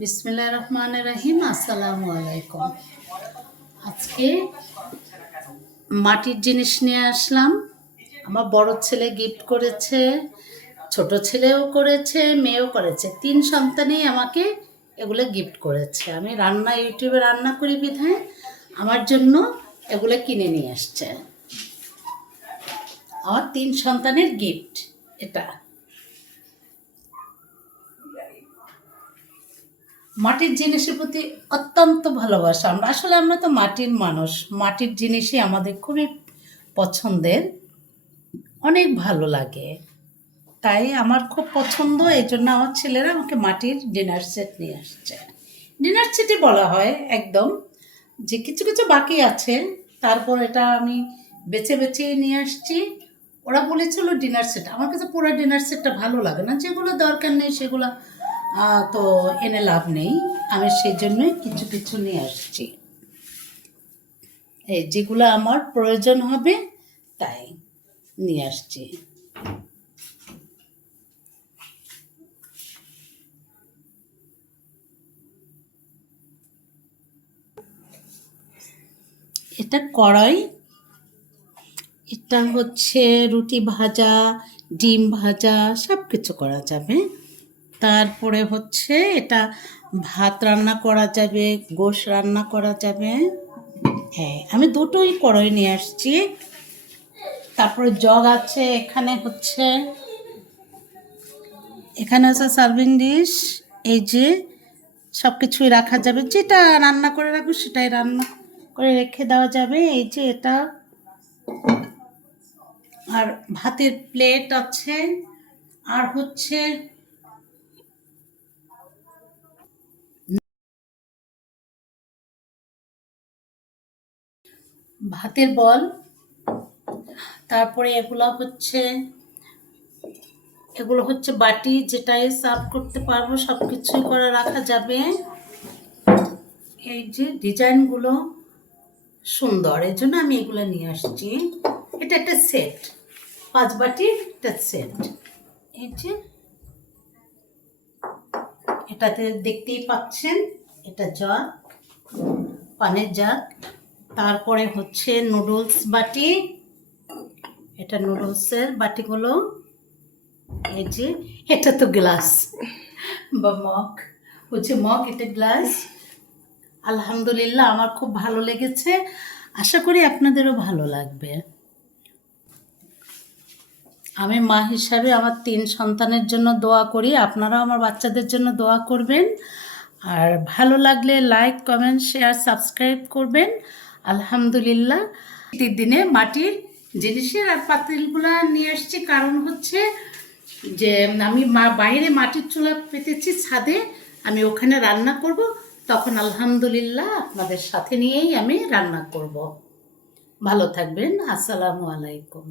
বিসমিল্লাহির রহমানির রহিম। আসসালামু আলাইকুম। আজকে মাটির জিনিস নিয়ে আসলাম। আমার বড় ছেলে গিফট করেছে, ছোট ছেলেও করেছে, মেয়েও করেছে। 3 সন্তানই আমাকে এগুলো গিফট করেছে। আমি ইউটিউবে রান্না করি বিধায় আমার জন্য এগুলো কিনে নিয়ে আসছে। আমার 3 সন্তানের গিফট এটা। মাটির জিনিসের প্রতি অত্যন্ত ভালোবাসা। আমরা তো মাটির মানুষ, মাটির জিনিসই আমাদের খুবই পছন্দের, অনেক ভালো লাগে। তাই আমার খুব পছন্দ, এই জন্য আমার ছেলেরা আমাকে মাটির ডিনার সেট নিয়ে আসছে। ডিনার সেটই বলা হয় একদম, যে কিছু কিছু বাকি আছে, তারপর এটা আমি বেছে বেছে নিয়ে আসছি। ওরা বলেছিল ডিনার সেট, আমার কাছে পুরো ডিনার সেটটা ভালো লাগে না, যেগুলো দরকার নেই সেগুলো তো এনে লাভ নেই। আমি সেই জন্যই কিছু কিছু নিয়ে আসছি, এই যেগুলো আমার প্রয়োজন হবে তাই নিয়ে আসছি। এটা কড়াই, এটা হচ্ছে রুটি ভাজা, ডিম ভাজা সব কিছু করা যাবে। তারপরে হচ্ছে এটা ভাত রান্না করা যাবে, গোশ রান্না করা যাবে। হ্যাঁ, আমি দুটোই কড়াই নিয়ে আসছি। তারপরে জগ আছে, এখানে হচ্ছে সার্ভিং ডিশ। এই যে সব কিছুই রাখা যাবে, যেটা রান্না করে রাখবো সেটাই রান্না করে রেখে দেওয়া যাবে। এই যে এটা, আর ভাতের প্লেট আছে, আর হচ্ছে ভাতের বল। তারপরে এগুলো হচ্ছে বাটি, যেটাই সার্ভ করতে পারবো, সব কিছুই করে রাখা যাবে। এই যে ডিজাইনগুলো সুন্দর, এই জন্য আমি এগুলো নিয়ে আসছি। এটা একটা সেট, 5 বাটির একটা সেট। এই যে এটাতে দেখতেই পাচ্ছেন, এটা জগ, পানের জগ। তারপরে হচ্ছে নুডলস বাটি, এটা নুডলসের বাটিগুলো। এই যে এটা তো গ্লাস বা মগ, এটা গ্লাস। আলহামদুলিল্লাহ, আমার খুব ভালো লেগেছে, আশা করি আপনাদেরও ভালো লাগবে। আমি মা হিসাবে আমার 3 সন্তানের জন্য দোয়া করি, আপনারাও আমার বাচ্চাদের জন্য দোয়া করবেন। আর ভালো লাগলে লাইক, কমেন্ট, শেয়ার, সাবস্ক্রাইব করবেন। আলহামদুলিল্লাহ, শীতের দিনে মাটির জিনিসের আর পাতিলগুলো নিয়ে আসছি, কারণ হচ্ছে যে আমি বাইরে মাটির চুলা পেতেছি ছাদে, আমি ওখানে রান্না করব, তখন আলহামদুলিল্লাহ আপনাদের সাথে নিয়েই আমি রান্না করব। ভালো থাকবেন। আসসালামু আলাইকুম।